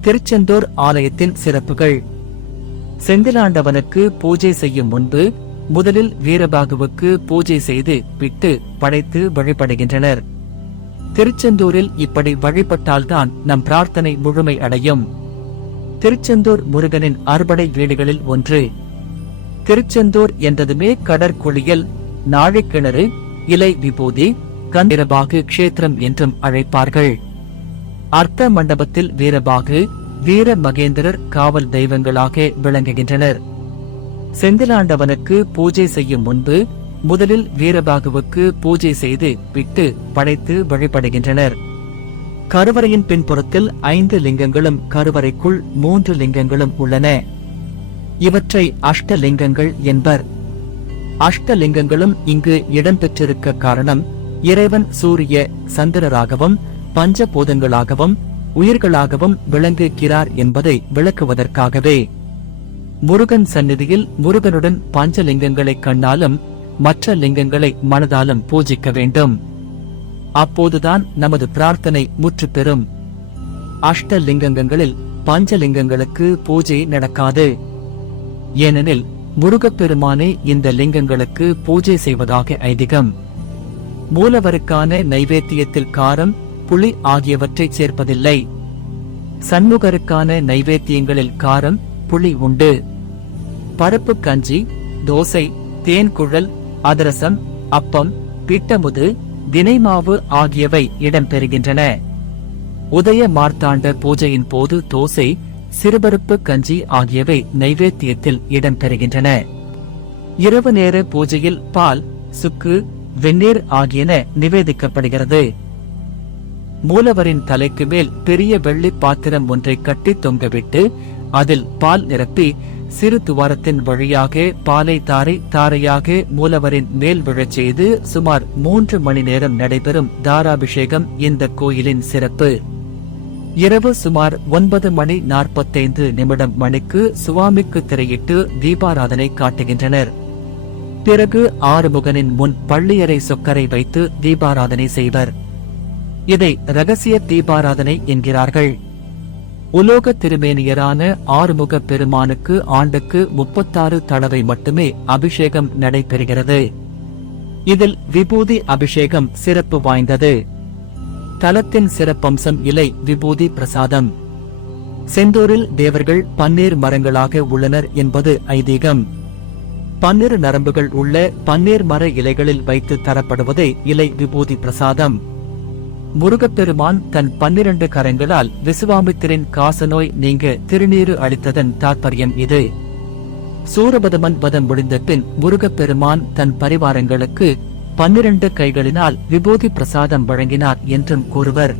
திருச்செந்தூர் ஆலயத்தின் சிறப்புகள். செந்திலாண்டவனுக்கு பூஜை செய்யும் முன்பு முதலில் வீரபாகுவுக்கு பூஜை செய்து விட்டு படைத்து வழிபடுகின்றனர். திருச்செந்தூரில் இப்படி வழிபட்டால்தான் நம் பிரார்த்தனை முழுமை அடையும். திருச்செந்தூர் முருகனின் அறுபடை வீடுகளில் ஒன்று. திருச்செந்தூர் என்றதுமே கடற்குழியல் நாழிக்கிணறு இலை விபூதி கந்திரபாகு க்ஷேத்திரம் என்றும் அழைப்பார்கள். அர்த்த மண்டபத்தில் வீரபாகு வீர மகேந்திரர் காவல் தெய்வங்களாக விளங்குகின்றனர். செந்திலாண்டவனுக்கு பூஜை செய்யும் முன்பு முதலில் வீரபாகுவுக்கு பூஜை செய்து விட்டு படைத்து வழிபடுகின்றனர். கருவறையின் பின்புறத்தில் ஐந்து லிங்கங்களும் கருவறைக்குள் மூன்று லிங்கங்களும் உள்ளன. இவற்றை அஷ்டலிங்கங்கள் என்பர். அஷ்டலிங்கங்களும் இங்கு இடம்பெற்றிருக்க காரணம் இறைவன் சூரிய சந்திரராகவும் பஞ்சபூதங்களாகவும் உயிர்களாகவும் விளங்குகிறார் என்பதை விளக்குவதற்காகவே. முருகன் சந்நிதியில் முருகனுடன் பஞ்சலிங்கங்களை கண்ணாலும் மற்ற லிங்கங்களை மனதாலும் பூஜிக்க வேண்டும். அப்போதுதான் நமது பிரார்த்தனை முற்று பெறும். அஷ்டலிங்கங்களில் பஞ்சலிங்கங்களுக்கு பூஜை நடக்காது. ஏனெனில் முருகப்பெருமானே இந்த லிங்கங்களுக்கு பூஜை செய்வதாக ஐதீகம். மூலவருக்கான நைவேத்தியத்தில் காரம் புளி ஆகியவற்றை சேர்ப்பதில்லை. சண்முகருக்கான நைவேத்தியங்களில் காரம் புளி உண்டு. பருப்பு கஞ்சி தோசை தேன் குழல் அதிரசம் அப்பம் பிட்டமுது தினைமாவு ஆகியவை இடம்பெறுகின்றன. உதய மார்த்தாண்ட பூஜையின் போது தோசை சிறுபருப்பு கஞ்சி ஆகியவை நைவேத்தியத்தில் இடம்பெறுகின்றன. இரவு நேர பூஜையில் பால் சுக்கு வெந்நீர் ஆகியன நிவேதிக்கப்படுகிறது. மூலவரின் தலைக்கு மேல் பெரிய வெள்ளி பாத்திரம் ஒன்றை கட்டி தொங்கவிட்டு அதில் பால் நிரப்பி சிறு துவாரத்தின் வழியாக பாலை தாரை தாரையாக மூலவரின் மேல் விழச் செய்து சுமார் மூன்று மணி நேரம் நடைபெறும் தாராபிஷேகம் இந்த கோயிலின் சிறப்பு. இரவு சுமார் ஒன்பது மணி நாற்பத்தைந்து நிமிடம் மணிக்கு சுவாமிக்கு திரையிட்டு தீபாராதனை காட்டுகின்றனர். பிறகு ஆறுமுகனின் முன் பள்ளியறை சொக்கரை வைத்து தீபாராதனை செய்வர். இதை ரகசிய தீபாராதனை என்கிறார்கள். உலோக திருமேனியரான ஆறுமுக பெருமானுக்கு ஆண்டுக்கு முப்பத்தாறு தடவை மட்டுமே அபிஷேகம் நடைபெறுகிறது. இதில் விபூதி அபிஷேகம் சிறப்பு வாய்ந்தது. தலத்தின் சிறப்பம்சம் இலை விபூதி பிரசாதம். செந்தூரில் தேவர்கள் பன்னீர் மரங்களாக உள்ளனர் என்பது ஐதீகம். பன்னிரு நரம்புகள் உள்ள பன்னீர் மர இலைகளில் வைத்து தரப்படுவதே இலை விபூதி பிரசாதம். முருகப்பெருமான் தன் பன்னிரண்டு கரங்களால் விசுவாமித்திரின் காசநோய் நீங்க திருநீறு அளித்ததன் தாற்பயம் இது. சூரபதமன் வதம் முடிந்த பின் முருகப்பெருமான் தன் பரிவாரங்களுக்கு பன்னிரண்டு கைகளினால் விபூதி பிரசாதம் வழங்கினார் என்றும் கூறுவர்.